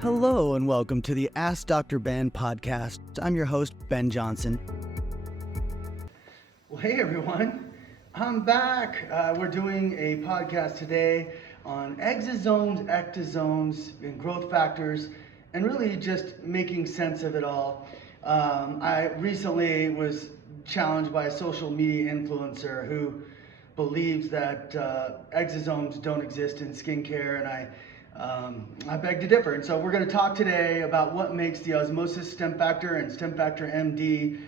Hello and welcome to the AskDrBen podcast. I'm your host, Ben Johnson. Well, hey everyone, I'm back. We're doing a podcast today on exosomes, ectosomes, and growth factors, and really just making sense of it all. I recently was challenged by a social media influencer who believes that exosomes don't exist in skincare, and I beg to differ. And so we're going to talk today about what makes the Osmosis stem factor and stem factor MD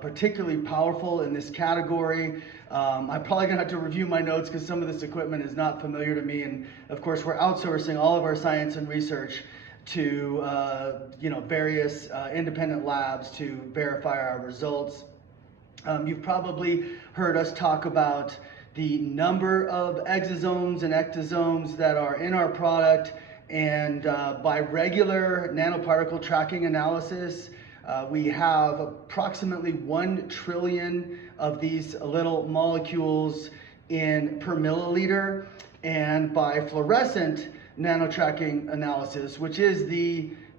particularly powerful in this category. I'm probably going to have to review my notes because some of this equipment is not familiar to me. And of course, we're outsourcing all of our science and research to various independent labs to verify our results. You've probably heard us talk about the number of exosomes and ectosomes that are in our product, and by regular nanoparticle tracking analysis, we have approximately 1 trillion of these little molecules per milliliter, and by fluorescent nanotracking analysis, which is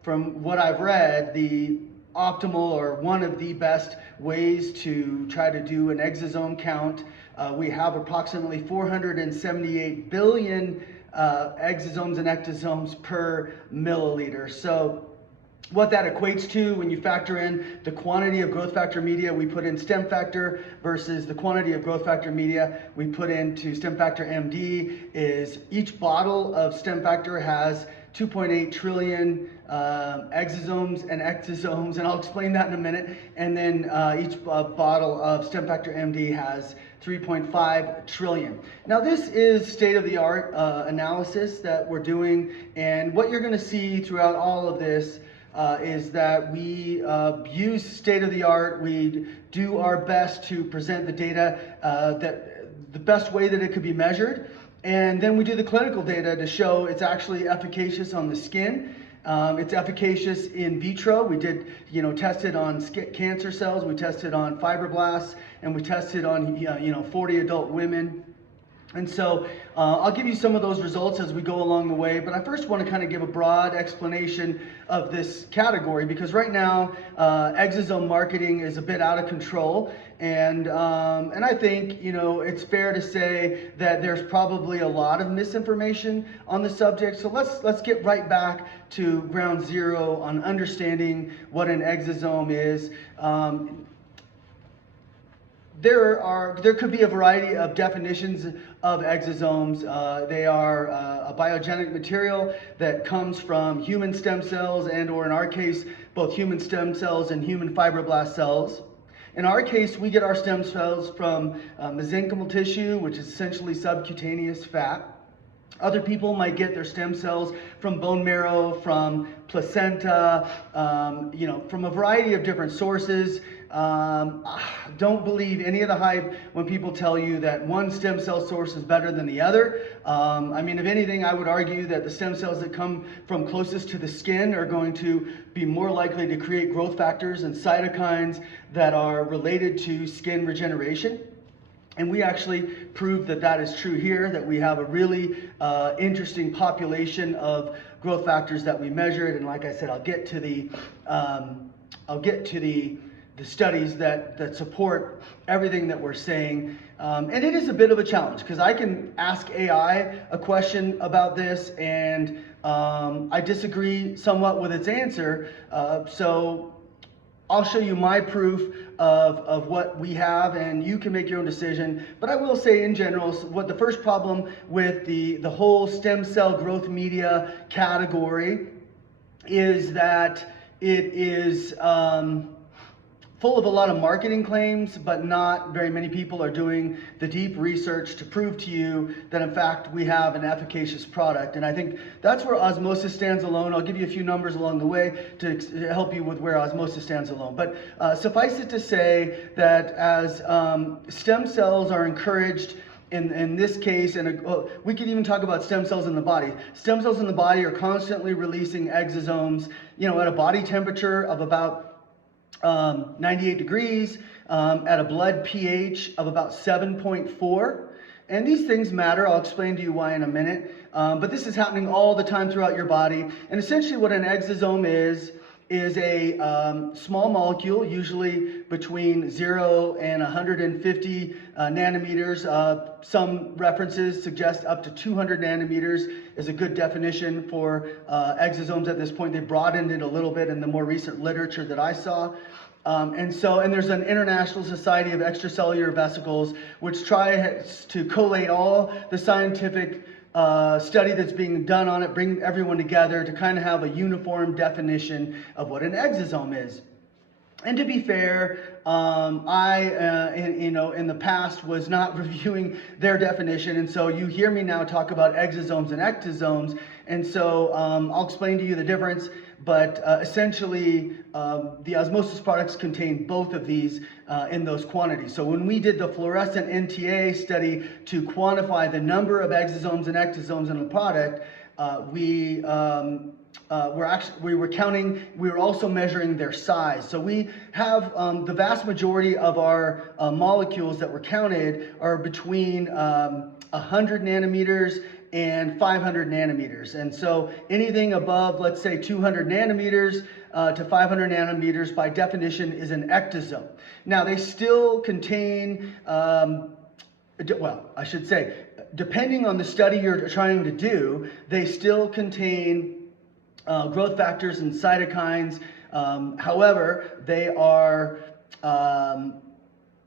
from what I've read, the optimal or one of the best ways to try to do an exosome count. We have approximately 478 billion exosomes and ectosomes per milliliter. So what that equates to when you factor in the quantity of growth factor media we put in stem factor versus the quantity of growth factor media we put into stem factor MD is each bottle of stem factor has 2.8 trillion exosomes and ectosomes, and I'll explain that in a minute. And then each bottle of stem factor MD has 3.5 trillion. Now this is state-of-the-art analysis that we're doing, and what you're going to see throughout all of this is that we use state-of-the-art. We do our best to present the data the best way that it could be measured. And then we do the clinical data to show it's actually efficacious on the skin. It's efficacious in vitro. We did, tested on cancer cells, we tested on fibroblasts, and we tested on, 40 adult women. And so I'll give you some of those results as we go along the way, but I first want to kind of give a broad explanation of this category, because right now exosome marketing is a bit out of control, and I think it's fair to say that there's probably a lot of misinformation on the subject. So let's get right back to ground zero on understanding what an exosome is. There could be a variety of definitions of exosomes. They are a biogenic material that comes from human stem cells, and or in our case, both human stem cells and human fibroblast cells. In our case, we get our stem cells from mesenchymal tissue, which is essentially subcutaneous fat. Other people might get their stem cells from bone marrow, from placenta, from a variety of different sources. Don't believe any of the hype when people tell you that one stem cell source is better than the other. If anything, I would argue that the stem cells that come from closest to the skin are going to be more likely to create growth factors and cytokines that are related to skin regeneration. And we actually proved that that is true here, that we have a really interesting population of growth factors that we measured. And like I said, I'll get to the studies that support everything that we're saying. And it is a bit of a challenge because I can ask AI a question about this, and I disagree somewhat with its answer. So I'll show you my proof of what we have, and you can make your own decision. But I will say in general, what the first problem with the whole stem cell growth media category is that it is full of a lot of marketing claims, but not very many people are doing the deep research to prove to you that in fact we have an efficacious product. And I think that's where Osmosis stands alone. I'll give you a few numbers along the way to help you with where Osmosis stands alone. But suffice it to say that as stem cells are encouraged in this case, and we could even talk about stem cells in the body. Stem cells in the body are constantly releasing exosomes, at a body temperature of about 98 degrees, at a blood pH of about 7.4. And these things matter. I'll explain to you why in a minute. But this is happening all the time throughout your body. And essentially what an exosome is a small molecule, usually between 0 and 150 nanometers. Some references suggest up to 200 nanometers is a good definition for exosomes at this point. They broadened it a little bit in the more recent literature that I saw. And there's an International Society of Extracellular Vesicles, which tries to collate all the scientific study that's being done on it, bring everyone together to kind of have a uniform definition of what an exosome is. And to be fair, in the past was not reviewing their definition, and so you hear me now talk about exosomes and ectosomes, and so I'll explain to you the difference. But essentially, the osmosis products contain both of these in those quantities. So when we did the fluorescent NTA study to quantify the number of exosomes and ectosomes in the product, we were counting. We were also measuring their size. So we have the vast majority of our molecules that were counted are between 100 nanometers and 500 nanometers. And so anything above, let's say 200 nanometers to 500 nanometers by definition is an ectosome. Now they still contain, depending on the study you're trying to do, they still contain growth factors and cytokines. However,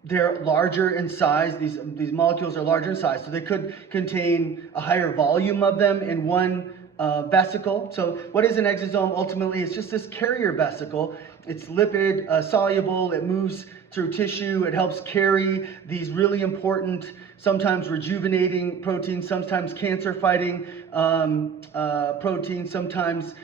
they're larger in size. These molecules are larger in size, so they could contain a higher volume of them in one vesicle. So what is an exosome? Ultimately, it's just this carrier vesicle. It's lipid soluble. It moves through tissue. It helps carry these really important, sometimes rejuvenating proteins, sometimes cancer-fighting proteins, sometimes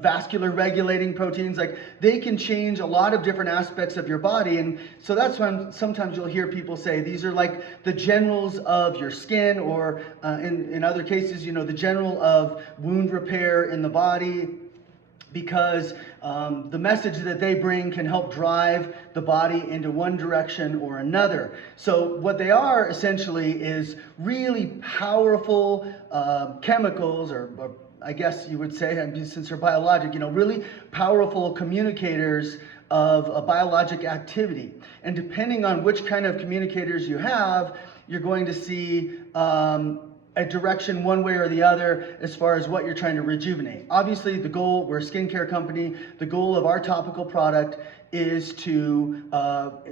vascular regulating proteins. Like, they can change a lot of different aspects of your body. And so that's when sometimes you'll hear people say these are like the generals of your skin, or in other cases, the general of wound repair in the body, because the message that they bring can help drive the body into one direction or another. So what they are essentially is really powerful chemicals, or I guess you would say, since they're biologic, really powerful communicators of a biologic activity. And depending on which kind of communicators you have, you're going to see a direction one way or the other as far as what you're trying to rejuvenate. Obviously, the goal, we're a skincare company, the goal of our topical product is to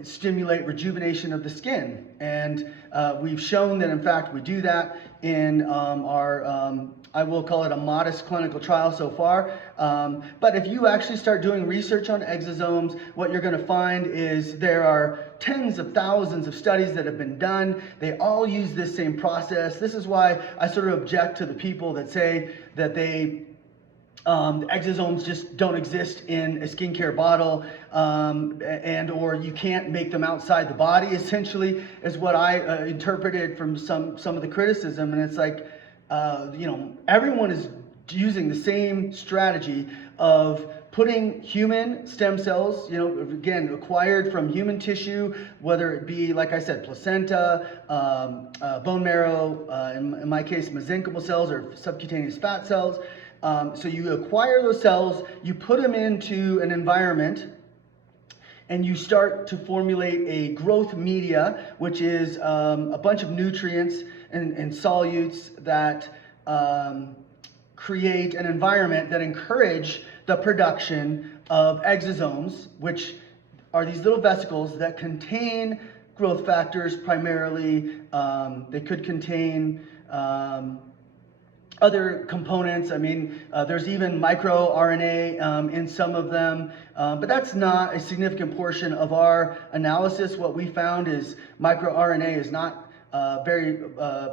stimulate rejuvenation of the skin. And we've shown that, in fact, we do that in our I will call it a modest clinical trial so far. But if you actually start doing research on exosomes, what you're going to find is there are tens of thousands of studies that have been done. They all use this same process. This is why I sort of object to the people that say that the exosomes just don't exist in a skincare bottle, or you can't make them outside the body, essentially, is what I interpreted from some of the criticism. And it's like, everyone is using the same strategy of putting human stem cells, again, acquired from human tissue, whether it be, like I said, placenta, bone marrow, in my case, mesenchymal cells or subcutaneous fat cells. So you acquire those cells, you put them into an environment, and you start to formulate a growth media, which is a bunch of nutrients and solutes that create an environment that encourage the production of exosomes, which are these little vesicles that contain growth factors primarily. They could contain other components. There's even microRNA in some of them, but that's not a significant portion of our analysis. What we found is microRNA is not very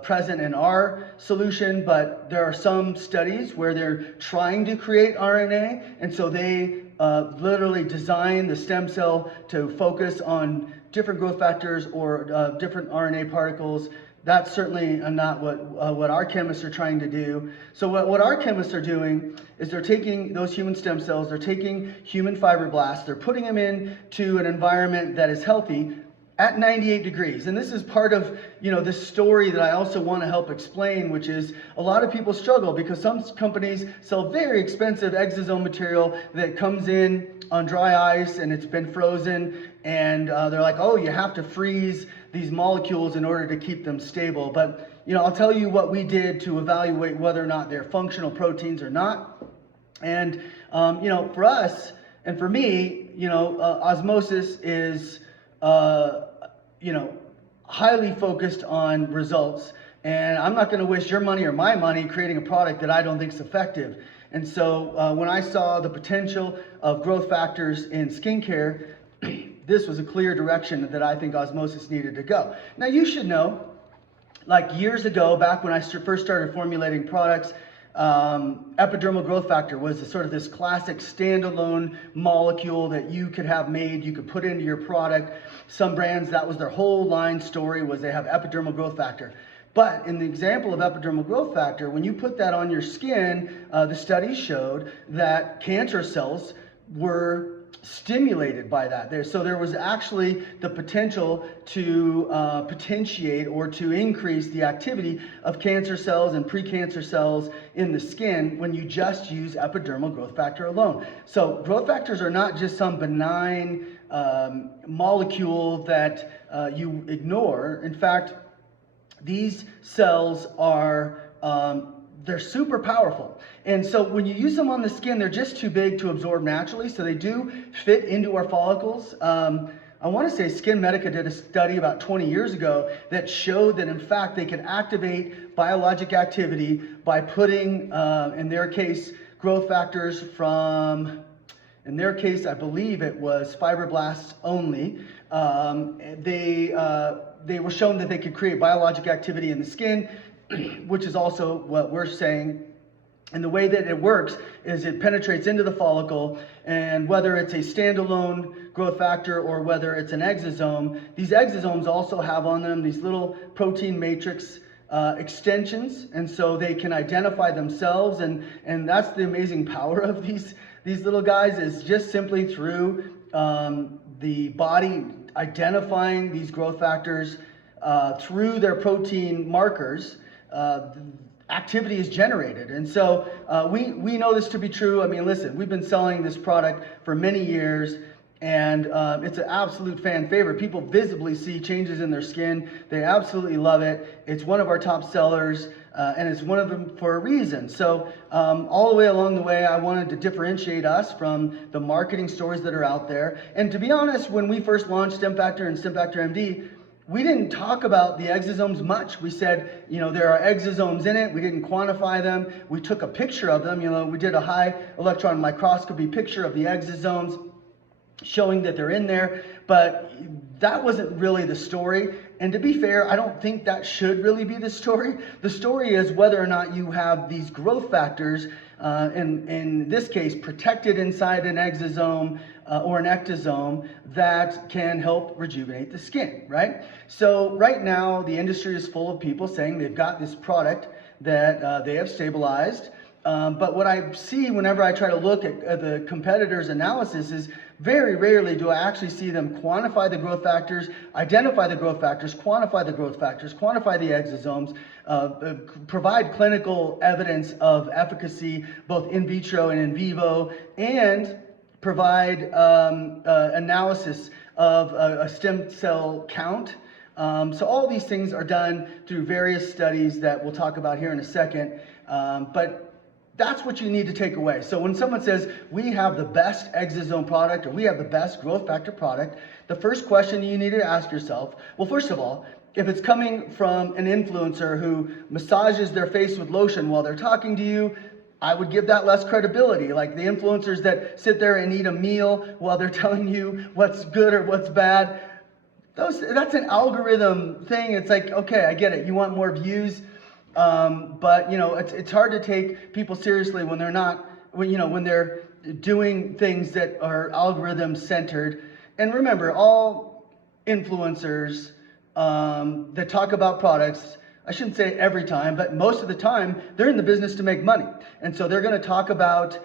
present in our solution, but there are some studies where they're trying to create RNA, and so they literally design the stem cell to focus on different growth factors or different RNA particles. That's certainly not what our chemists are trying to do. So what our chemists are doing is they're taking those human stem cells, they're taking human fibroblasts, they're putting them into an environment that is healthy, at 98 degrees. And this is part of, this story that I also want to help explain, which is a lot of people struggle because some companies sell very expensive exosome material that comes in on dry ice and it's been frozen, and they're like, oh, you have to freeze these molecules in order to keep them stable. But, I'll tell you what we did to evaluate whether or not they're functional proteins or not. And, for us and for me, Osmosis is highly focused on results, and I'm not going to waste your money or my money creating a product that I don't think is effective. And so when I saw the potential of growth factors in skincare, this was a clear direction that I think Osmosis needed to go. Now you should know, like years ago, back when I first started formulating products, epidermal growth factor was sort of this classic standalone molecule that you could have made, you could put into your product. Some brands, that was their whole line story, was they have epidermal growth factor. But in the example of epidermal growth factor, when you put that on your skin, the studies showed that cancer cells were stimulated by that. So there was actually the potential to potentiate or to increase the activity of cancer cells and precancer cells in the skin when you just use epidermal growth factor alone. So growth factors are not just some benign molecule that you ignore. In fact, these cells are they're super powerful. And so when you use them on the skin, they're just too big to absorb naturally. So they do fit into our follicles. I want to say Skin Medica did a study about 20 years ago that showed that in fact they could activate biologic activity by putting, in their case, growth factors from, in their case, I believe it was fibroblasts only. They were shown that they could create biologic activity in the skin, which is also what we're saying. And the way that it works is it penetrates into the follicle, and whether it's a standalone growth factor or whether it's an exosome, these exosomes also have on them these little protein matrix extensions, and so they can identify themselves, and that's the amazing power of these little guys, is just simply through the body identifying these growth factors through their protein markers. Activity is generated. And so we know this to be true. I mean, listen, we've been selling this product for many years, and it's an absolute fan favorite. People visibly see changes in their skin. They absolutely love it. It's one of our top sellers, and it's one of them for a reason. So all the way along the way, I wanted to differentiate us from the marketing stories that are out there. And to be honest, when we first launched Stem Factor and Stem Factor MD, we didn't talk about the exosomes much. We said, there are exosomes in it. We didn't quantify them. We took a picture of them. We did a high electron microscopy picture of the exosomes, showing that they're in there. But that wasn't really the story. And to be fair, I don't think that should really be the story. The story is whether or not you have these growth factors, in this case, protected inside an exosome or an ectosome that can help rejuvenate the skin, right? So right now, the industry is full of people saying they've got this product that they have stabilized. But what I see whenever I try to look at the competitors' analysis is very rarely do I actually see them quantify the growth factors, identify the growth factors, quantify the growth factors, quantify the exosomes, provide clinical evidence of efficacy both in vitro and in vivo, and provide analysis of a stem cell count. So all these things are done through various studies that we'll talk about here in a second. But that's what you need to take away. So when someone says, we have the best exosome product or we have the best growth factor product, the first question you need to ask yourself, well, first of all, if it's coming from an influencer who massages their face with lotion while they're talking to you, I would give that less credibility. Like the influencers that sit there and eat a meal while they're telling you what's good or what's bad, that's an algorithm thing. It's like, okay, I get it. You want more views. But it's hard to take people seriously when they're not, when they're doing things that are algorithm centered. And remember, all influencers that talk about products, I shouldn't say every time, but most of the time, they're in the business to make money. And so they're going to talk about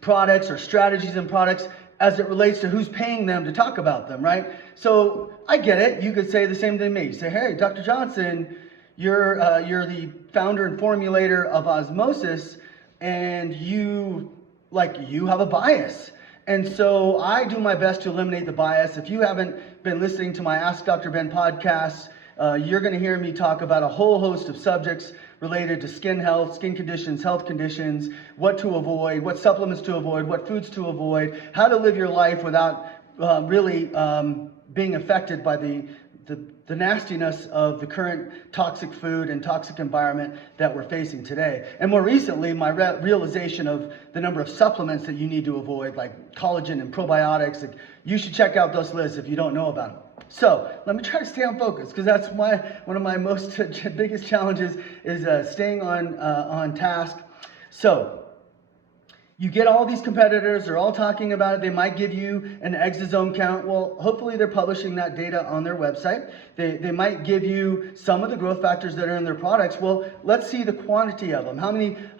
products or strategies in products as it relates to who's paying them to talk about them, right? So I get it. You could say the same thing to me. You say, hey, Dr. Johnson, you're the founder and formulator of Osmosis, and you have a bias. And so I do my best to eliminate the bias. If you haven't been listening to my Ask Dr. Ben podcast, you're going to hear me talk about a whole host of subjects related to skin health, skin conditions, health conditions, what to avoid, what supplements to avoid, what foods to avoid, how to live your life without really being affected by the nastiness of the current toxic food and toxic environment that we're facing today. And more recently, my realization of the number of supplements that you need to avoid, like collagen and probiotics. You should check out those lists if you don't know about them. So let me try to stay on focus, because that's one of my most biggest challenges is staying on task. So you get all these competitors, they're all talking about it. They might give you an exosome count. Well, hopefully they're publishing that data on their website. They might give you some of the growth factors that are in their products. Well, let's see the quantity of them. How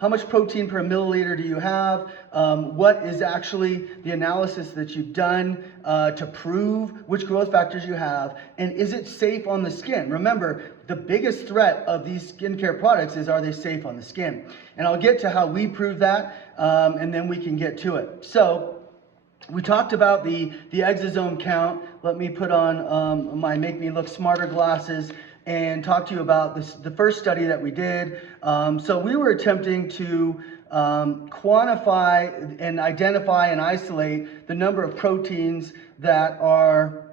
much protein per milliliter do you have? What is actually the analysis that you've done to prove which growth factors you have? And is it safe on the skin? Remember, the biggest threat of these skincare products is, are they safe on the skin? And I'll get to how we prove that, and then we can get to it. So we talked about the exosome count. Let me put on my Make Me Look Smarter glasses and talk to you about the first study that we did. So we were attempting to quantify and identify and isolate the number of proteins that are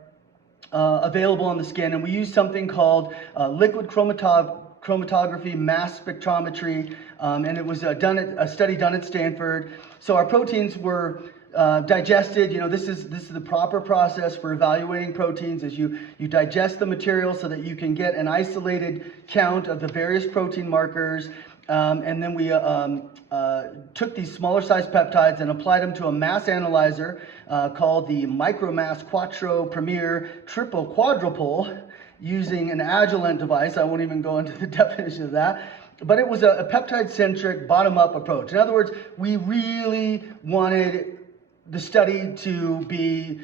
available on the skin, and we used something called liquid chromatography mass spectrometry, and it was a study done at Stanford. So our proteins were digested. This is the proper process for evaluating proteins, is you digest the material so that you can get an isolated count of the various protein markers. And then we took these smaller sized peptides and applied them to a mass analyzer called the Micromass Quattro Premier Triple Quadrupole, using an Agilent device. I won't even go into the definition of that. But it was a peptide-centric, bottom-up approach. In other words, we really wanted the study to be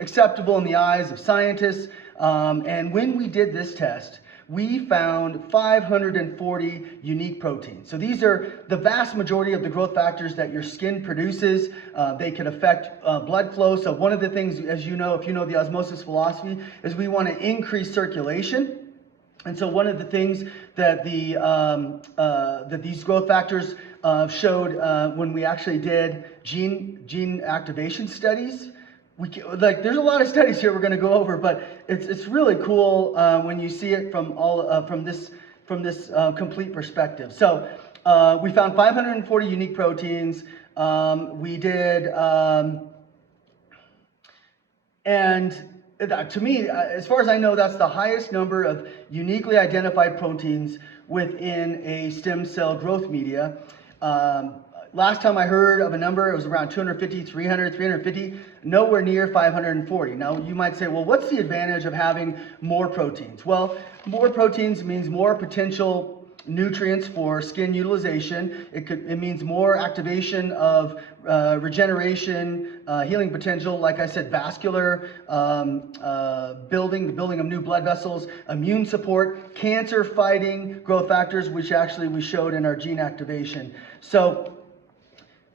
acceptable in the eyes of scientists. And when we did this test, we found 540 unique proteins. So these are the vast majority of the growth factors that your skin produces. They can affect blood flow. So one of the things, as you know, if you know the osmosis philosophy, is we want to increase circulation. And so one of the things that that these growth factors showed when we actually did gene activation studies. There's a lot of studies here we're going to go over, but it's really cool when you see it from this complete perspective. So we found 540 unique proteins. We did, and to me, as far as I know, that's the highest number of uniquely identified proteins within a stem cell growth media. Last time I heard of a number, it was around 250, 300, 350, nowhere near 540. Now, you might say, well, what's the advantage of having more proteins? Well, more proteins means more potential nutrients for skin utilization. It means more activation of regeneration, healing potential, like I said, vascular building, the building of new blood vessels, immune support, cancer fighting growth factors, which actually we showed in our gene activation. So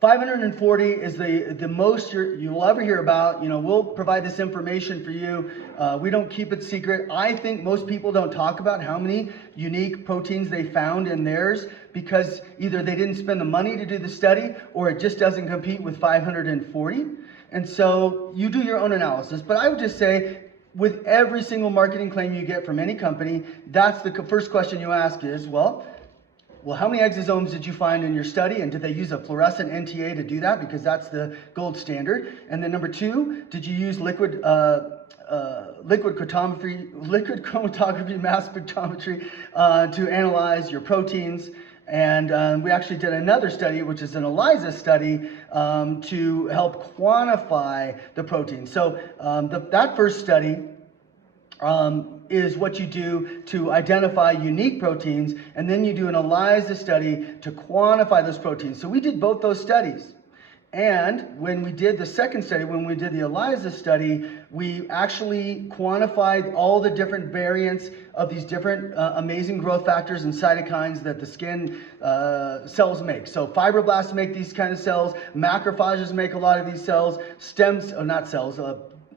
540 is the most you'll ever hear about. We'll provide this information for you. We don't keep it secret. I think most people don't talk about how many unique proteins they found in theirs, because either they didn't spend the money to do the study, or it just doesn't compete with 540. And so you do your own analysis. But I would just say, with every single marketing claim you get from any company, that's the first question you ask is, well, how many exosomes did you find in your study, and did they use a fluorescent NTA to do that, because that's the gold standard? And then number two, did you use liquid chromatography mass spectrometry to analyze your proteins? And we actually did another study, which is an ELISA study, to help quantify the protein. So that first study is what you do to identify unique proteins, and then you do an ELISA study to quantify those proteins. So we did both those studies. And when we did the second study, when we did the ELISA study, we actually quantified all the different variants of these different amazing growth factors and cytokines that the skin cells make. So fibroblasts make these kind of cells, macrophages make a lot of these cells,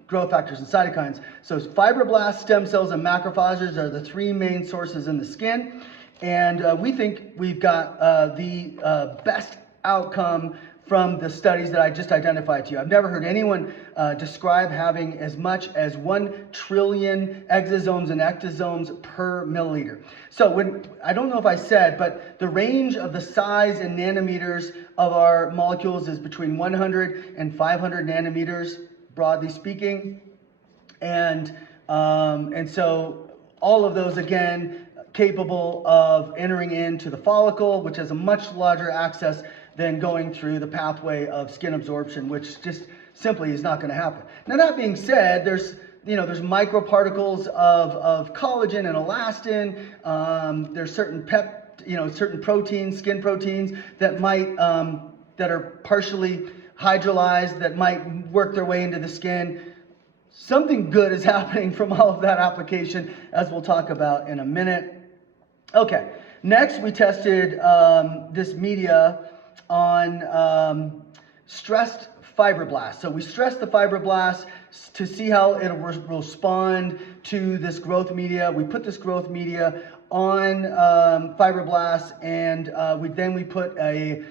growth factors and cytokines. So fibroblasts, stem cells, and macrophages are the three main sources in the skin. And we think we've got the best outcome from the studies that I just identified to you. I've never heard anyone describe having as much as 1 trillion exosomes and ectosomes per milliliter. So I don't know if I said, but the range of the size in nanometers of our molecules is between 100 and 500 nanometers, broadly speaking. And so all of those, again, capable of entering into the follicle, which has a much larger access than going through the pathway of skin absorption, which just simply is not going to happen. Now, that being said, there's microparticles of collagen and elastin. There's certain certain proteins, skin proteins that might that are partially hydrolyzed that might work their way into the skin. Something good is happening from all of that application, as we'll talk about in a minute. Okay, next we tested this media on stressed fibroblasts. So we stressed the fibroblasts to see how it will respond to this growth media. We put this growth media on fibroblasts, and we put a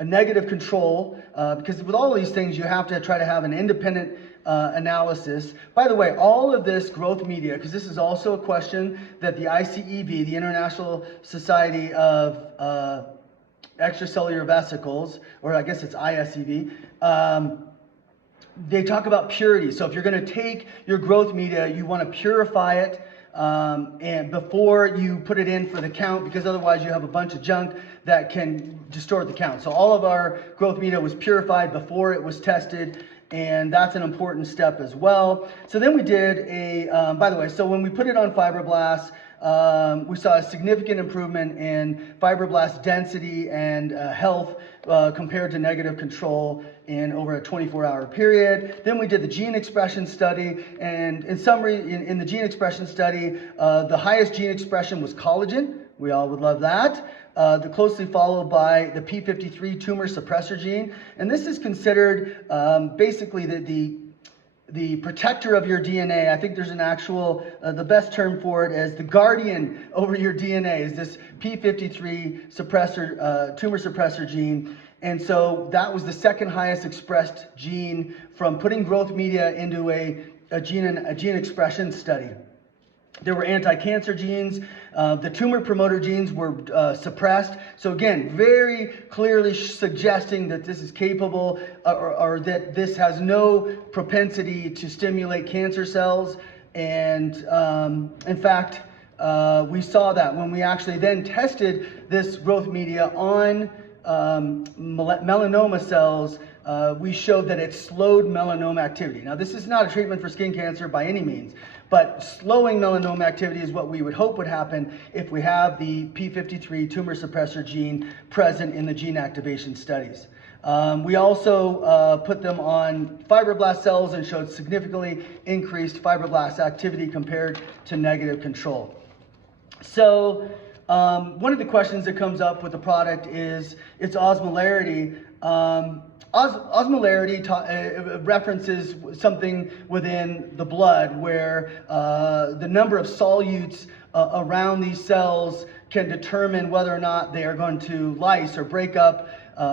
negative control, because with all these things you have to try to have an independent analysis. By the way, all of this growth media, because this is also a question that the ICEV, the International Society of Extracellular Vesicles, or I guess it's ISEV, they talk about purity. So if you're going to take your growth media, you want to purify it and before you put it in for the count, because otherwise you have a bunch of junk that can distort the count. So all of our growth media was purified before it was tested, and that's an important step as well. So then we did by the way, so when we put it on fibroblasts, we saw a significant improvement in fibroblast density and health compared to negative control in over a 24-hour period. Then we did the gene expression study, and in summary, in the gene expression study, the highest gene expression was collagen. We all would love that. Closely followed by the p53 tumor suppressor gene, and this is considered basically the protector of your DNA. I think there's an actual, the best term for it is the guardian over your DNA is this p53 suppressor, tumor suppressor gene. And so that was the second highest expressed gene from putting growth media into a gene expression study. There were anti-cancer genes. The tumor promoter genes were suppressed. So again, very clearly suggesting that this is capable or that this has no propensity to stimulate cancer cells. And in fact, we saw that when we actually then tested this growth media on melanoma cells, we showed that it slowed melanoma activity. Now, this is not a treatment for skin cancer by any means, but slowing melanoma activity is what we would hope would happen if we have the p53 tumor suppressor gene present in the gene activation studies. We also put them on fibroblast cells and showed significantly increased fibroblast activity compared to negative control. So one of the questions that comes up with the product is its osmolarity. Osmolarity references something within the blood where the number of solutes around these cells can determine whether or not they are going to lyse or break up,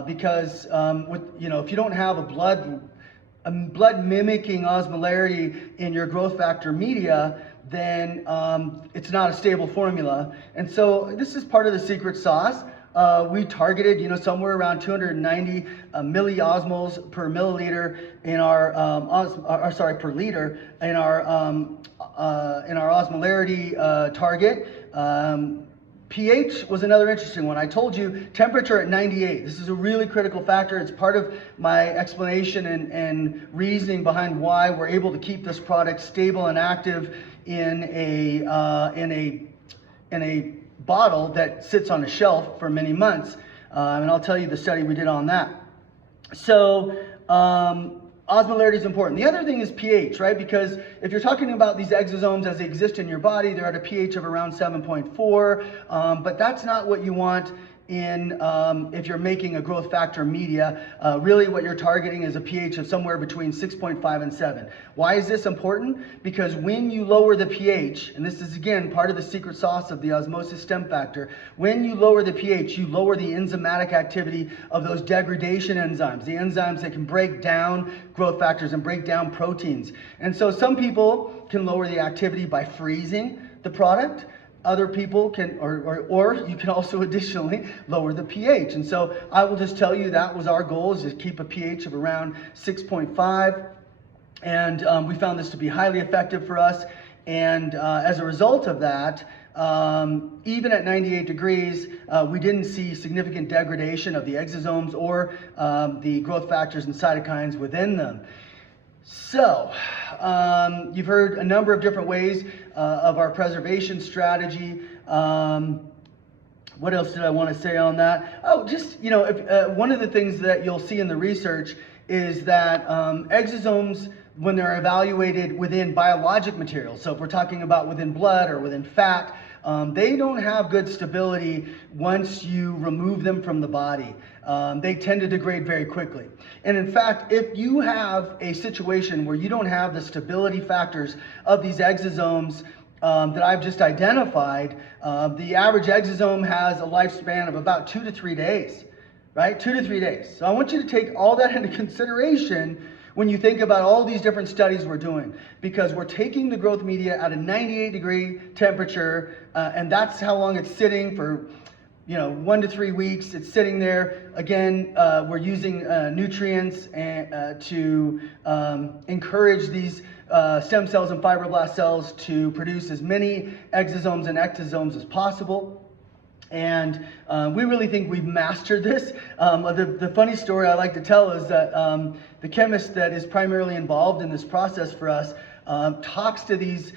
because if you don't have a blood mimicking osmolarity in your growth factor media, then it's not a stable formula. And so this is part of the secret sauce. We targeted, somewhere around 290 milliosmoles per milliliter in our, per liter in our osmolarity target. pH was another interesting one. I told you temperature at 98. This is a really critical factor. It's part of my explanation and reasoning behind why we're able to keep this product stable and active in a bottle that sits on a shelf for many months. And I'll tell you the study we did on that. So osmolarity is important. The other thing is pH, right? Because if you're talking about these exosomes as they exist in your body, they're at a pH of around 7.4, but that's not what you want in if you're making a growth factor media. Really what you're targeting is a pH of somewhere between 6.5 and 7. Why is this important? Because when you lower the pH, and this is again part of the secret sauce of the osmosis stem factor, when you lower the pH, you lower the enzymatic activity of those degradation enzymes, the enzymes that can break down growth factors and break down proteins. And so some people can lower the activity by freezing the product. Other people can, or you can also additionally lower the pH. And so I will just tell you that was our goal, is to keep a pH of around 6.5. And we found this to be highly effective for us. And as a result of that, even at 98 degrees, we didn't see significant degradation of the exosomes or the growth factors and cytokines within them. So, you've heard a number of different ways of our preservation strategy. What else did I want to say on that? Oh, just, one of the things that you'll see in the research is that exosomes, when they're evaluated within biologic materials, so if we're talking about within blood or within fat, they don't have good stability once you remove them from the body. They tend to degrade very quickly. And in fact, if you have a situation where you don't have the stability factors of these exosomes that I've just identified, the average exosome has a lifespan of about 2 to 3 days, right? 2 to 3 days. So I want you to take all that into consideration when you think about all these different studies we're doing, because we're taking the growth media at a 98-degree temperature, and that's how long it's sitting for, 1 to 3 weeks. It's sitting there. Again, we're using nutrients to encourage these stem cells and fibroblast cells to produce as many exosomes and ectosomes as possible. And we really think we've mastered this. The funny story I like to tell is that the chemist that is primarily involved in this process for us talks to these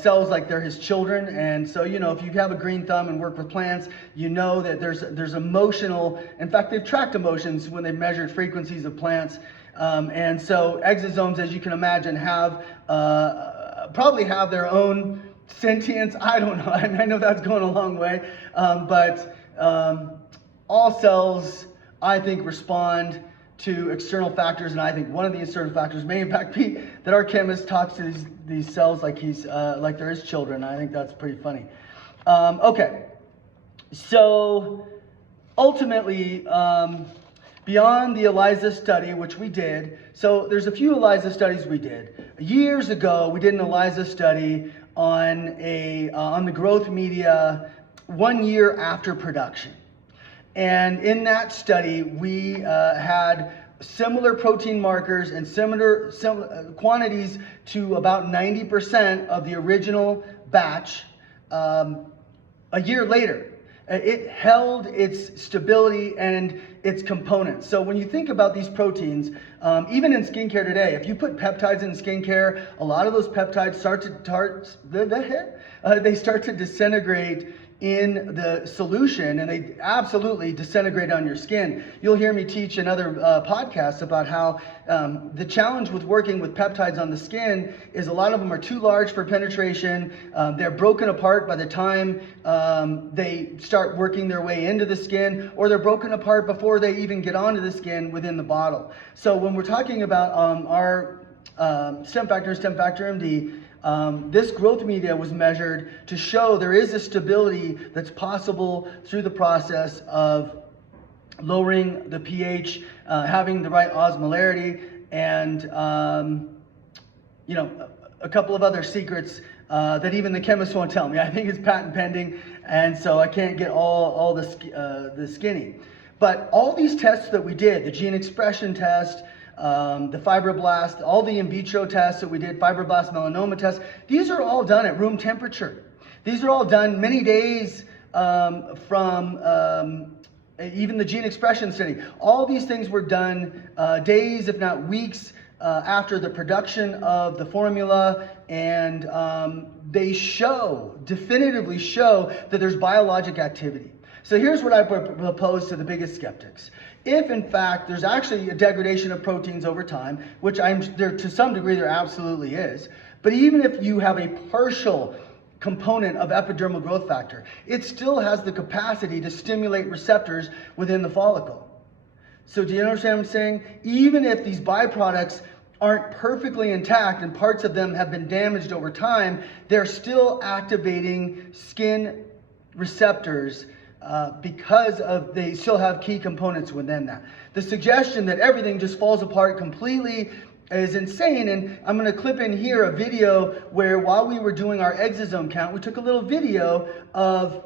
cells like they're his children. And so, if you have a green thumb and work with plants, you know that there's emotional, in fact, they've tracked emotions when they've measured frequencies of plants. And so exosomes, as you can imagine, have probably have their own sentience. I don't know. I know that's going a long way. But all cells, I think, respond to external factors, and I think one of the external factors may in fact be that our chemist talks to these cells like like they're his children. I think that's pretty funny. Okay, so ultimately, beyond the ELISA study, which we did, so there's a few ELISA studies we did. Years ago, we did an ELISA study on the growth media 1 year after production. And in that study, we had similar protein markers and similar quantities to about 90% of the original batch a year later. It held its stability and its components. So when you think about these proteins, even in skincare today, if you put peptides in skincare, a lot of those peptides start to disintegrate in the solution, and they absolutely disintegrate on your skin. You'll hear me teach in other podcasts about how the challenge with working with peptides on the skin is a lot of them are too large for penetration. They're broken apart by the time they start working their way into the skin, or they're broken apart before they even get onto the skin within the bottle. So when we're talking about our stem factor MD, this growth media was measured to show there is a stability that's possible through the process of lowering the pH, having the right osmolarity, and a couple of other secrets that even the chemists won't tell me. I think it's patent pending, and so I can't get all the skinny. But all these tests that we did, the gene expression test, the fibroblast, all the in vitro tests that we did, fibroblast melanoma tests, these are all done at room temperature. These are all done many days from even the gene expression study. All these things were done days, if not weeks, after the production of the formula, and they definitively show that there's biologic activity. So here's what I propose to the biggest skeptics. If in fact there's actually a degradation of proteins over time, which to some degree there absolutely is, but even if you have a partial component of epidermal growth factor, it still has the capacity to stimulate receptors within the follicle. So do you understand what I'm saying? Even if these byproducts aren't perfectly intact and parts of them have been damaged over time, they're still activating skin receptors because they still have key components within that. The suggestion that everything just falls apart completely is insane, and I'm going to clip in here a video where while we were doing our exosome count, we took a little video of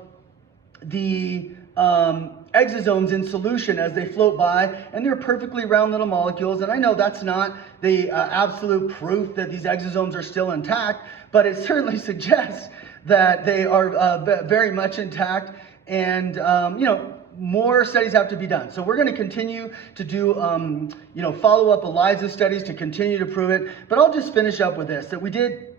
the exosomes in solution as they float by, and they're perfectly round little molecules. And I know that's not the absolute proof that these exosomes are still intact, but it certainly suggests that they are very much intact. And more studies have to be done. So we're going to continue to do follow-up ELISA studies to continue to prove it. But I'll just finish up with this: that we did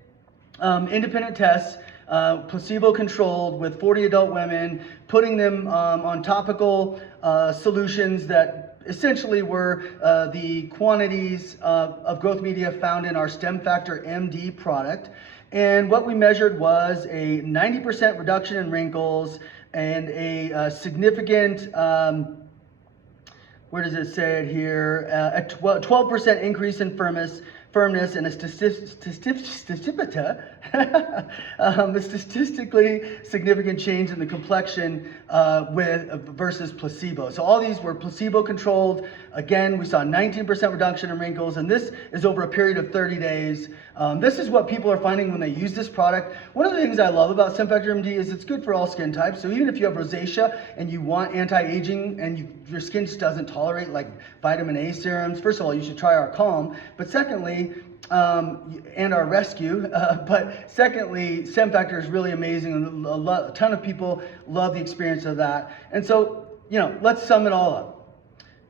independent tests, placebo-controlled, with 40 adult women, putting them on topical solutions that essentially were the quantities of growth media found in our Stem Factor MD product. And what we measured was a 90% reduction in wrinkles and a significant, where does it say it here? A 12% increase in firmness and a statistically significant change in the complexion versus placebo. So all these were placebo-controlled. Again, we saw 19% reduction in wrinkles, and this is over a period of 30 days. This is what people are finding when they use this product. One of the things I love about Stem Factor MD is it's good for all skin types. So even if you have rosacea and you want anti-aging and your skin just doesn't tolerate like vitamin A serums, first of all, you should try our Calm. But secondly, and our Rescue. But secondly, Stem Factor is really amazing, and a ton of people love the experience of that. And so, let's sum it all up.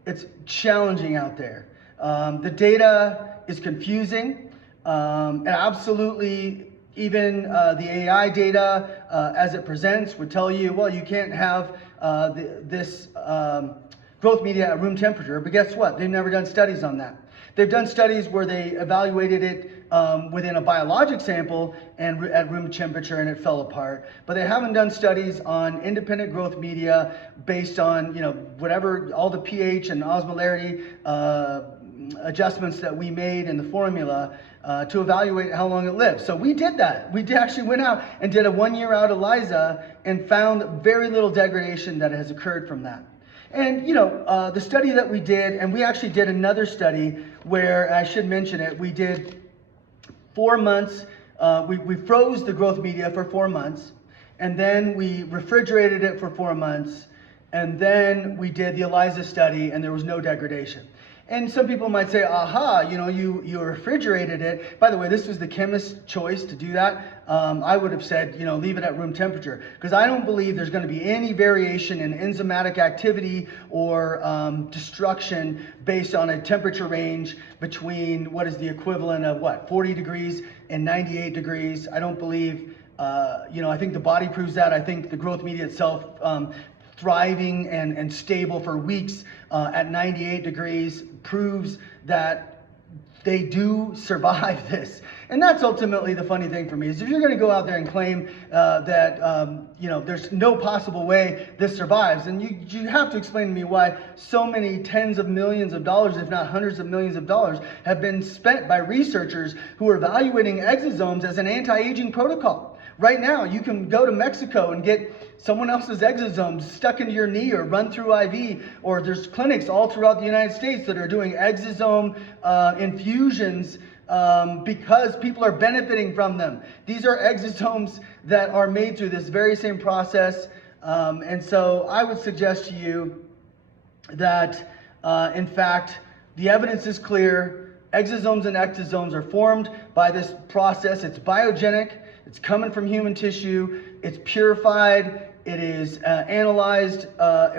It's challenging out there. The data is confusing. And absolutely, even the AI data as it presents would tell you, well, you can't have this growth media at room temperature. But guess what? They've never done studies on that. They've done studies where they evaluated it within a biologic sample and at room temperature, and it fell apart. But they haven't done studies on independent growth media based on whatever, all the pH and osmolarity adjustments that we made in the formula to evaluate how long it lives. So we did that. We actually went out and did a 1-year out ELISA and found very little degradation that has occurred from that. And the study that we did, and we actually did another study where, I should mention it, we did 4 months, we froze the growth media for 4 months, and then we refrigerated it for 4 months, and then we did the ELISA study, and there was no degradation. And some people might say, aha, you refrigerated it. By the way, this was the chemist's choice to do that. I would have said, leave it at room temperature, because I don't believe there's going to be any variation in enzymatic activity or destruction based on a temperature range between what is the equivalent of 40 degrees and 98 degrees. I don't believe, I think the body proves that. I think the growth media itself thriving and stable for weeks at 98 degrees proves that they do survive this. And that's ultimately the funny thing for me, is if you're going to go out there and claim that there's no possible way this survives, and you have to explain to me why so many tens of millions of dollars, if not hundreds of millions of dollars, have been spent by researchers who are evaluating exosomes as an anti-aging protocol. Right now, you can go to Mexico and get someone else's exosomes stuck into your knee or run through IV, or there's clinics all throughout the United States that are doing exosome infusions because people are benefiting from them. These are exosomes that are made through this very same process. And so I would suggest to you that, in fact, the evidence is clear. Exosomes and ectosomes are formed by this process. It's biogenic. It's coming from human tissue. It's purified. It is analyzed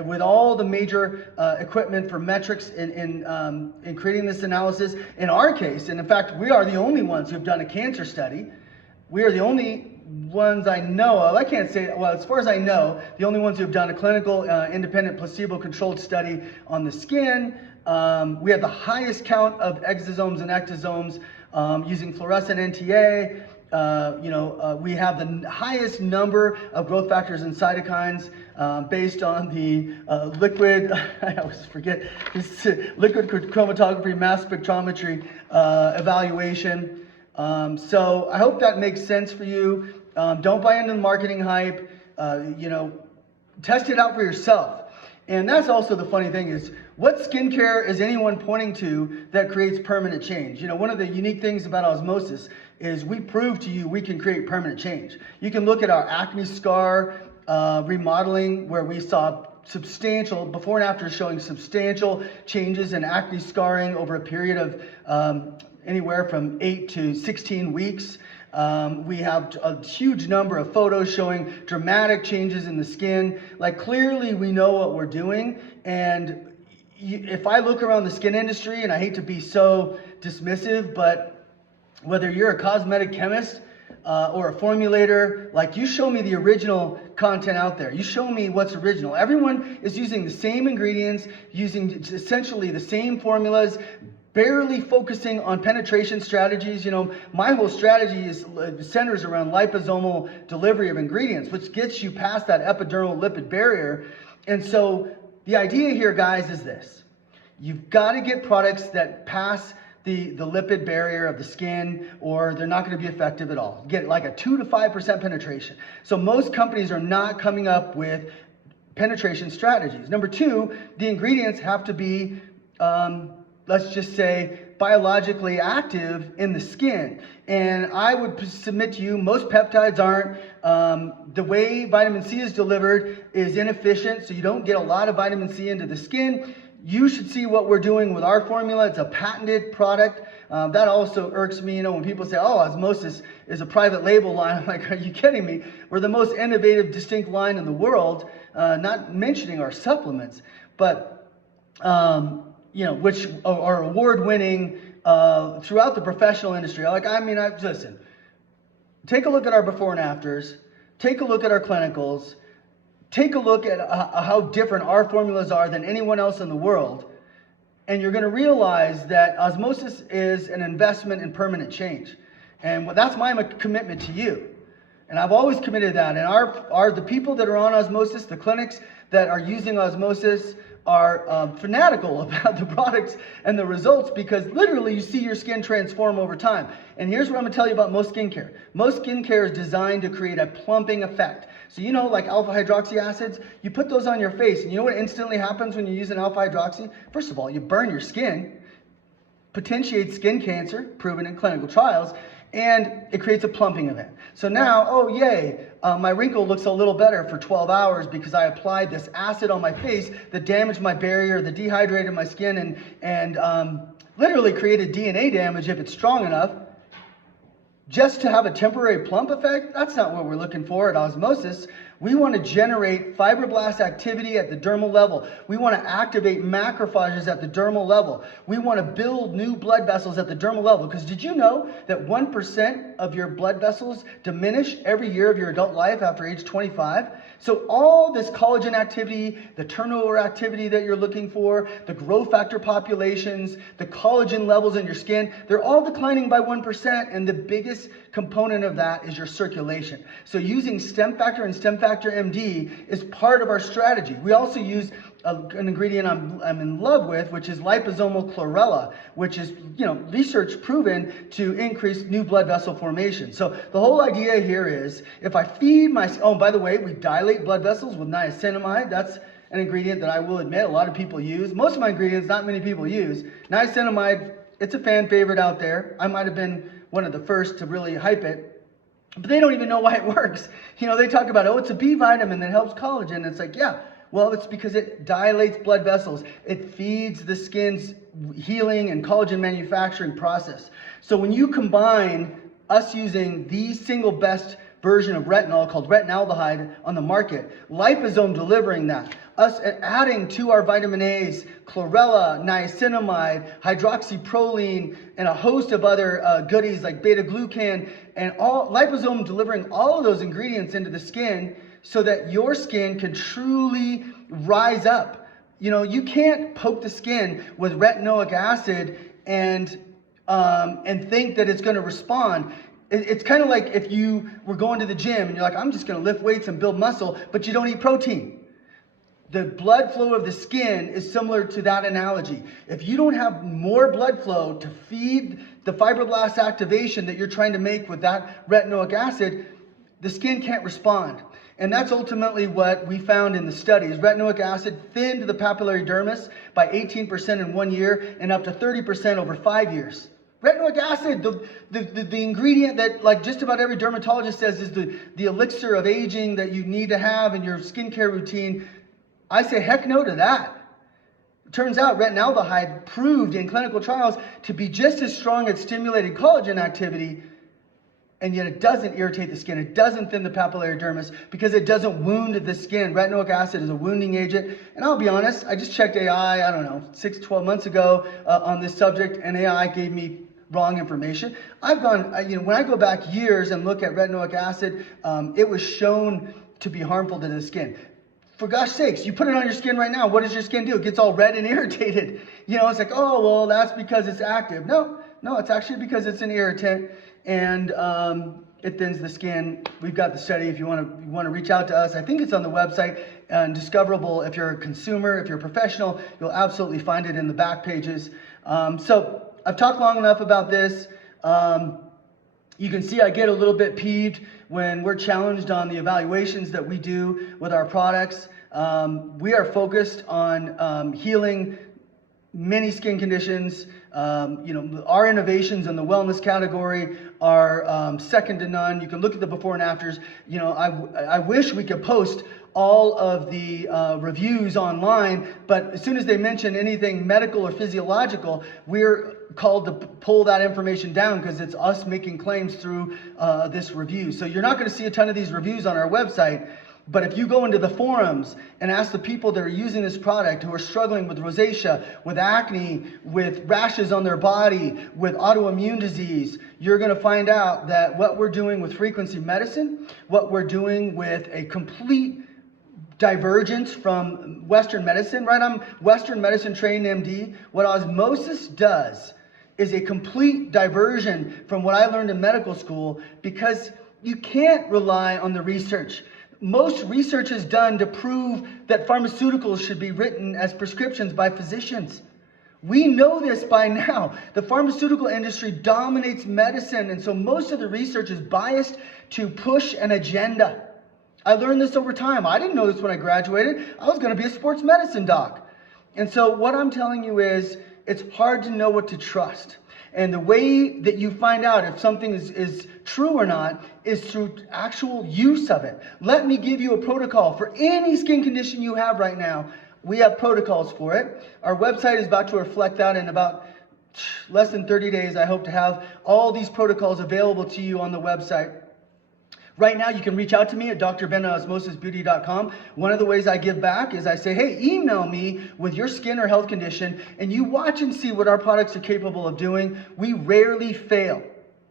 with all the major equipment for metrics in creating this analysis. In our case, and in fact, we are the only ones who have done a cancer study. We are the only ones I know of, I can't say, well, as far as I know, the only ones who have done a clinical independent placebo-controlled study on the skin. We have the highest count of exosomes and ectosomes using fluorescent NTA. We have the highest number of growth factors and cytokines based on the liquid, I always forget, this liquid chromatography mass spectrometry evaluation. So I hope that makes sense for you. Don't buy into the marketing hype. Test it out for yourself. And that's also the funny thing is, what skincare is anyone pointing to that creates permanent change? One of the unique things about Osmosis is we prove to you we can create permanent change. You can look at our acne scar remodeling, where we saw substantial, before and after, showing substantial changes in acne scarring over a period of anywhere from 8 to 16 weeks. We have a huge number of photos showing dramatic changes in the skin. Like, clearly we know what we're doing. And if I look around the skin industry, and I hate to be so dismissive, but whether you're a cosmetic chemist or a formulator, like, you show me the original content out there. You show me what's original. Everyone is using the same ingredients, using essentially the same formulas, barely focusing on penetration strategies. My whole strategy centers around liposomal delivery of ingredients, which gets you past that epidermal lipid barrier. And so the idea here, guys, is this. You've got to get products that pass the lipid barrier of the skin, or they're not going to be effective at all. Get like a 2 to 5% penetration. So most companies are not coming up with penetration strategies. Number two, the ingredients have to be let's just say, biologically active in the skin. And I would submit to you, most peptides aren't. The way vitamin C is delivered is inefficient, so you don't get a lot of vitamin C into the skin. You should see what we're doing with our formula. It's a patented product. That also irks me, when people say, oh, Osmosis is a private label line. I'm like, are you kidding me? We're the most innovative, distinct line in the world, not mentioning our supplements. But which are award-winning throughout the professional industry. Listen, take a look at our before and afters, take a look at our clinicals, take a look at how different our formulas are than anyone else in the world, and you're going to realize that Osmosis is an investment in permanent change. And that's my commitment to you. And I've always committed that. And the people that are on Osmosis, the clinics that are using Osmosis, are fanatical about the products and the results, because literally you see your skin transform over time. And here's what I'm going to tell you about most skincare. Most skincare is designed to create a plumping effect. So like alpha hydroxy acids, you put those on your face, and you know what instantly happens when you use an alpha hydroxy? First of all, you burn your skin, potentiates skin cancer, proven in clinical trials, and it creates a plumping event. So now, oh yay, my wrinkle looks a little better for 12 hours because I applied this acid on my face that damaged my barrier, that dehydrated my skin, and literally created DNA damage if it's strong enough. Just to have a temporary plump effect, that's not what we're looking for at Osmosis. We want to generate fibroblast activity at the dermal level. We want to activate macrophages at the dermal level. We want to build new blood vessels at the dermal level. Because did you know that 1% of your blood vessels diminish every year of your adult life after age 25? So all this collagen activity, the turnover activity that you're looking for, the growth factor populations, the collagen levels in your skin, they're all declining by 1%, and the biggest component of that is your circulation. So using stem factor and stem factor MD is part of our strategy. We also use an ingredient I'm in love with, which is liposomal chlorella, which is research proven to increase new blood vessel formation. So the whole idea here is, if I feed by the way, we dilate blood vessels with niacinamide. That's an ingredient that I will admit a lot of people use. Most of my ingredients, not many people use. Niacinamide, it's a fan favorite out there. I might have been one of the first to really hype it, but they don't even know why it works. They talk about, it's a B vitamin that helps collagen. It's like, yeah, well, it's because it dilates blood vessels. It feeds the skin's healing and collagen manufacturing process. So when you combine us using the single best version of retinol called retinaldehyde on the market. Liposome delivering that. Us adding to our vitamin A's, chlorella, niacinamide, hydroxyproline, and a host of other goodies like beta-glucan, and all liposome delivering all of those ingredients into the skin so that your skin can truly rise up. You know, you can't poke the skin with retinoic acid and think that it's going to respond. It's kind of like if you were going to the gym and you're like, I'm just going to lift weights and build muscle, but you don't eat protein. The blood flow of the skin is similar to that analogy. If you don't have more blood flow to feed the fibroblast activation that you're trying to make with that retinoic acid, the skin can't respond. And that's ultimately what we found in the studies. Retinoic acid thinned the papillary dermis by 18% in 1 year and up to 30% over 5 years. Retinoic acid, the ingredient that like just about every dermatologist says is the elixir of aging that you need to have in your skincare routine. I say heck no to that. It turns out retinaldehyde proved in clinical trials to be just as strong at stimulating collagen activity, and yet it doesn't irritate the skin. It doesn't thin the papillary dermis because it doesn't wound the skin. Retinoic acid is a wounding agent. And I'll be honest, I just checked AI, I don't know, 6-12 months ago on this subject, and AI gave me wrong information. I've gone, when I go back years and look at retinoic acid, it was shown to be harmful to the skin. For gosh sakes, you put it on your skin right now, what does your skin do? It gets all red and irritated. It's like, oh, well, that's because it's active. No, it's actually because it's an irritant, and it thins the skin. We've got the study if you want to reach out to us. I think it's on the website and discoverable. If you're a consumer, if you're a professional, you'll absolutely find it in the back pages. So I've talked long enough about this. You can see I get a little bit peeved when we're challenged on the evaluations that we do with our products. We are focused on healing many skin conditions. Our innovations in the wellness category are second to none. You can look at the before and afters. I wish we could post all of the reviews online, but as soon as they mention anything medical or physiological, we're called to pull that information down because it's us making claims through this review. So you're not going to see a ton of these reviews on our website, but if you go into the forums and ask the people that are using this product who are struggling with rosacea, with acne, with rashes on their body, with autoimmune disease, you're going to find out that what we're doing with frequency medicine, what we're doing with a complete divergence from Western medicine, right? I'm Western medicine trained MD. What Osmosis does is a complete diversion from what I learned in medical school, because you can't rely on the research. Most research is done to prove that pharmaceuticals should be written as prescriptions by physicians. We know this by now. The pharmaceutical industry dominates medicine, and so most of the research is biased to push an agenda. I learned this over time. I didn't know this when I graduated. I was going to be a sports medicine doc. And so what I'm telling you is it's hard to know what to trust. And the way that you find out if something is true or not is through actual use of it. Let me give you a protocol for any skin condition you have right now. We have protocols for it. Our website is about to reflect that. In about less than 30 days, I hope to have all these protocols available to you on the website. Right now, you can reach out to me at drben at osmosisbeauty.com. One of the ways I give back is I say, hey, email me with your skin or health condition, and you watch and see what our products are capable of doing. We rarely fail,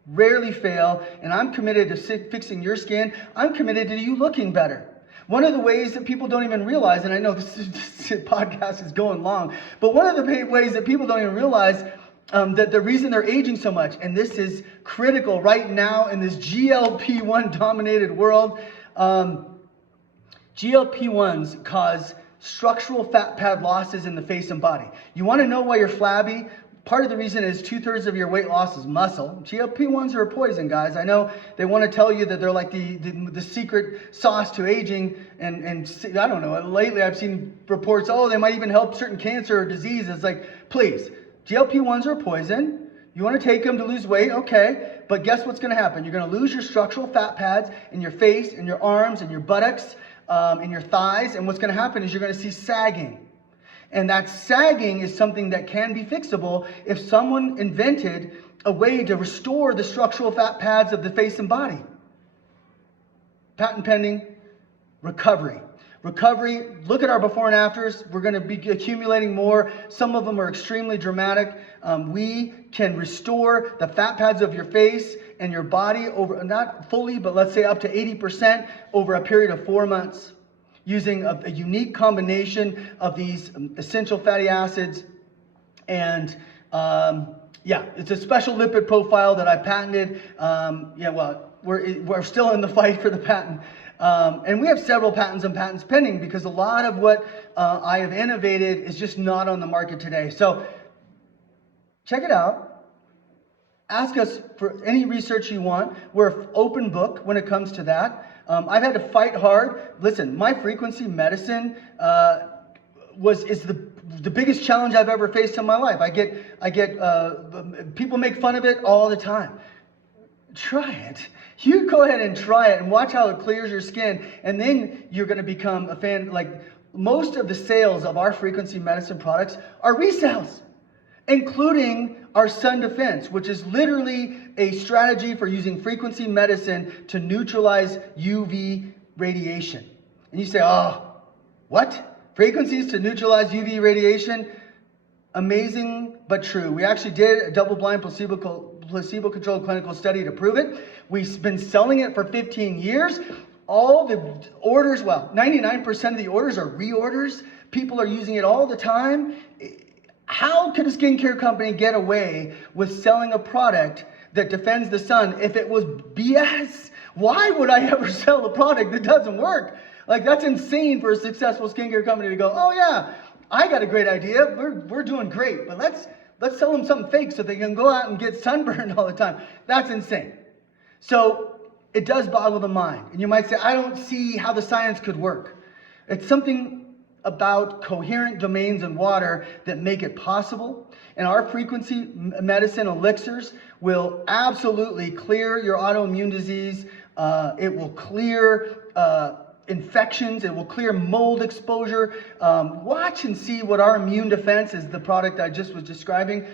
and I'm committed to fixing your skin. I'm committed to you looking better. One of the ways that people don't even realize, and I know this podcast is going long, but one of the ways that people don't even realize that the reason they're aging so much, and this is critical right now in this GLP-1 dominated world, GLP-1s cause structural fat pad losses in the face and body. You want to know why you're flabby? Part of the reason is 2/3 of your weight loss is muscle. GLP-1s are a poison, guys. I know they want to tell you that they're like the secret sauce to aging, and I don't know. Lately I've seen reports, they might even help certain cancer or diseases. Like, please. GLP-1s are a poison. You want to take them to lose weight, okay. But guess what's going to happen? You're going to lose your structural fat pads in your face, in your arms, in your buttocks, in your thighs. And what's going to happen is you're going to see sagging. And that sagging is something that can be fixable if someone invented a way to restore the structural fat pads of the face and body. patent pending. Recovery. Recovery, look at our before and afters. We're going to be accumulating more. Some of them are extremely dramatic. We can restore the fat pads of your face and your body over, not fully, but let's say up to 80% over a period of 4 months using a unique combination of these essential fatty acids. And yeah, it's a special lipid profile that I patented. We're still in the fight for the patent. And we have several patents and patents pending because a lot of what I have innovated is just not on the market today. So check it out. Ask us for any research you want. We're an open book when it comes to that. I've had to fight hard. Listen, my frequency medicine is the biggest challenge I've ever faced in my life. I get people make fun of it all the time. Try it. You go ahead and try it and watch how it clears your skin, and then you're going to become a fan. Like, most of the sales of our frequency medicine products are resells, including our Sun Defense, which is literally a strategy for using frequency medicine to neutralize UV radiation. And you say, oh, what? Frequencies to neutralize UV radiation? Amazing, but true. We actually did a double-blind placebo-controlled clinical study to prove it. We've been selling it for 15 years. All the orders, 99% of the orders are reorders. People are using it all the time. How could a skincare company get away with selling a product that defends the sun if it was BS? Why would I ever sell a product that doesn't work? Like, that's insane for a successful skincare company to go, oh yeah, I got a great idea. We're doing great, but let's sell them something fake so they can go out and get sunburned all the time. That's insane. So it does boggle the mind. And you might say, I don't see how the science could work. It's something about coherent domains in water that make it possible. And our frequency medicine elixirs will absolutely clear your autoimmune disease. It will clear infections. It will clear mold exposure. Watch and see what our immune defense is, the product I just was describing.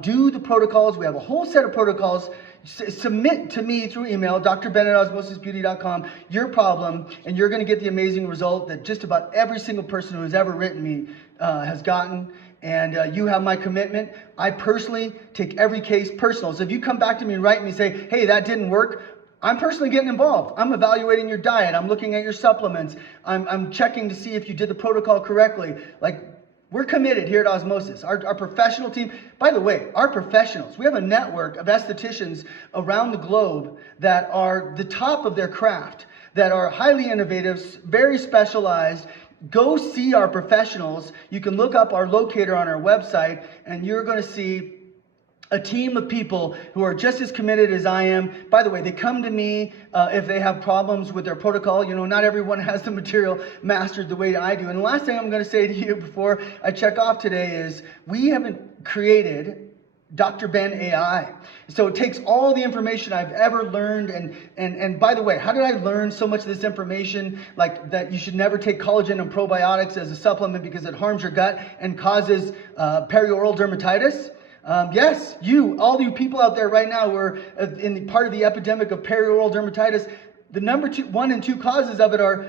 Do the protocols. We have a whole set of protocols. Submit to me through email, drben@osmosisbeauty.com, your problem, and you're going to get the amazing result that just about every single person who has ever written me has gotten. And you have my commitment. I personally take every case personal. So if you come back to me and write me and say, hey, that didn't work, I'm personally getting involved. I'm evaluating your diet. I'm looking at your supplements. I'm checking to see if you did the protocol correctly. Like, we're committed here at Osmosis. Our professional team, by the way, our professionals, we have a network of estheticians around the globe that are the top of their craft, that are highly innovative, very specialized. Go see our professionals. You can look up our locator on our website, and you're going to see a team of people who are just as committed as I am. By the way, they come to me if they have problems with their protocol. You know, not everyone has the material mastered the way I do. And the last thing I'm going to say to you before I check off today is we haven't created AskDrBen AI. So it takes all the information I've ever learned, and by the way, how did I learn so much of this information, like that you should never take collagen and probiotics as a supplement because it harms your gut and causes perioral dermatitis? Yes, all you people out there right now who are in the part of the epidemic of perioral dermatitis, the number 1 and 2 causes of it are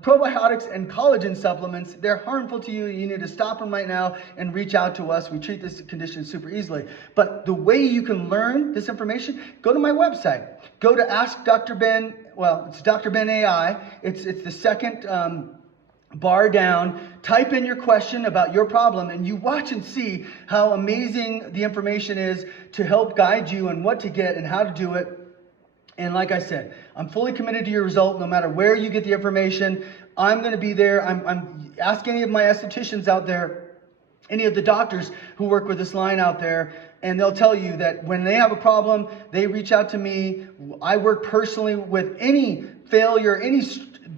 probiotics and collagen supplements. They're harmful to you. You need to stop them right now and reach out to us. We treat this condition super easily. But the way you can learn this information, go to my website. Go to AskDrBen. Well, it's AskDrBen AI. It's the second bar down. Type in your question about your problem, and you watch and see how amazing the information is to help guide you on what to get and how to do it. And like I said, I'm fully committed to your result no matter where you get the information. I'm going to be there. Ask any of my estheticians out there, any of the doctors who work with this line out there, and they'll tell you that when they have a problem, they reach out to me. I work personally with any failure, any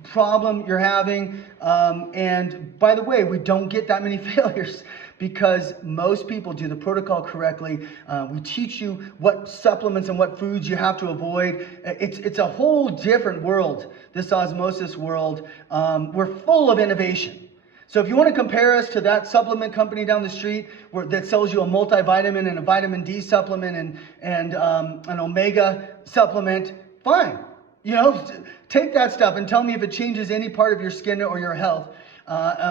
problem you're having. And by the way, we don't get that many failures because most people do the protocol correctly. We teach you what supplements and what foods you have to avoid. It's a whole different world, this osmosis world. We're full of innovation. So if you want to compare us to that supplement company down the street that sells you a multivitamin and a vitamin D supplement and an omega supplement, fine. take that stuff and tell me if it changes any part of your skin or your health.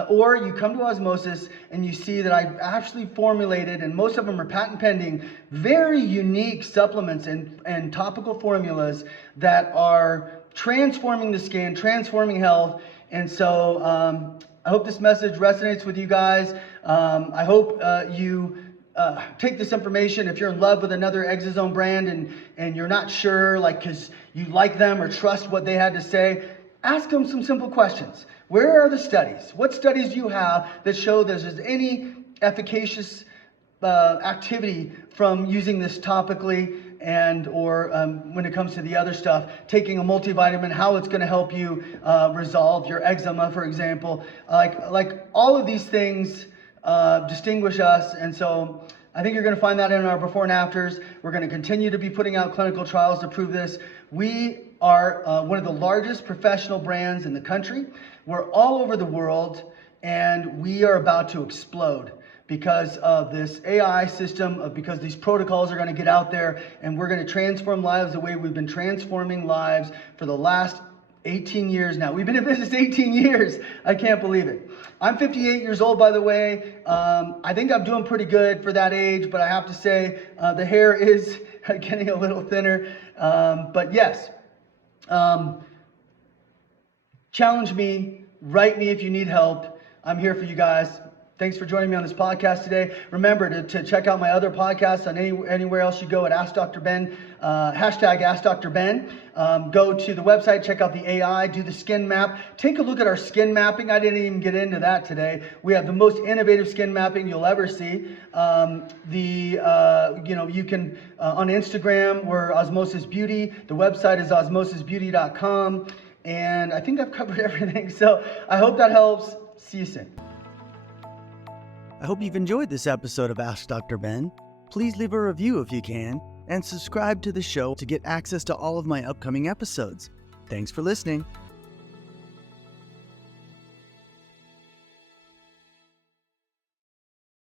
Or you come to Osmosis and you see that I've actually formulated, and most of them are patent pending, very unique supplements and topical formulas that are transforming the skin, transforming health. And so I hope this message resonates with you guys. I hope you take this information. If you're in love with another Exosome brand and you're not sure, because you like them or trust what they had to say, ask them some simple questions. Where are the studies? What studies do you have that show there's any efficacious activity from using this topically, and or when it comes to the other stuff, taking a multivitamin, how it's going to help you resolve your eczema, for example. Like all of these things distinguish us, and so I think you're going to find that in our before and afters. We're going to continue to be putting out clinical trials to prove this. We are one of the largest professional brands in the country. We're all over the world, and we are about to explode because of this AI system, because these protocols are going to get out there, and we're going to transform lives the way we've been transforming lives for the last 18 years now. We've been in business 18 years. I can't believe it. I'm 58 years old, by the way. I think I'm doing pretty good for that age, but I have to say the hair is getting a little thinner. But yes, challenge me, write me if you need help. I'm here for you guys. Thanks for joining me on this podcast today. Remember to check out my other podcasts on anywhere else you go at AskDrBen, hashtag AskDrBen. Go to the website, check out the AI, do the skin map. Take a look at our skin mapping. I didn't even get into that today. We have the most innovative skin mapping you'll ever see. You can, on Instagram, we're Osmosis Beauty. The website is osmosisbeauty.com. And I think I've covered everything. So I hope that helps. See you soon. I hope you've enjoyed this episode of Ask Dr. Ben. Please leave a review if you can, and subscribe to the show to get access to all of my upcoming episodes. Thanks for listening.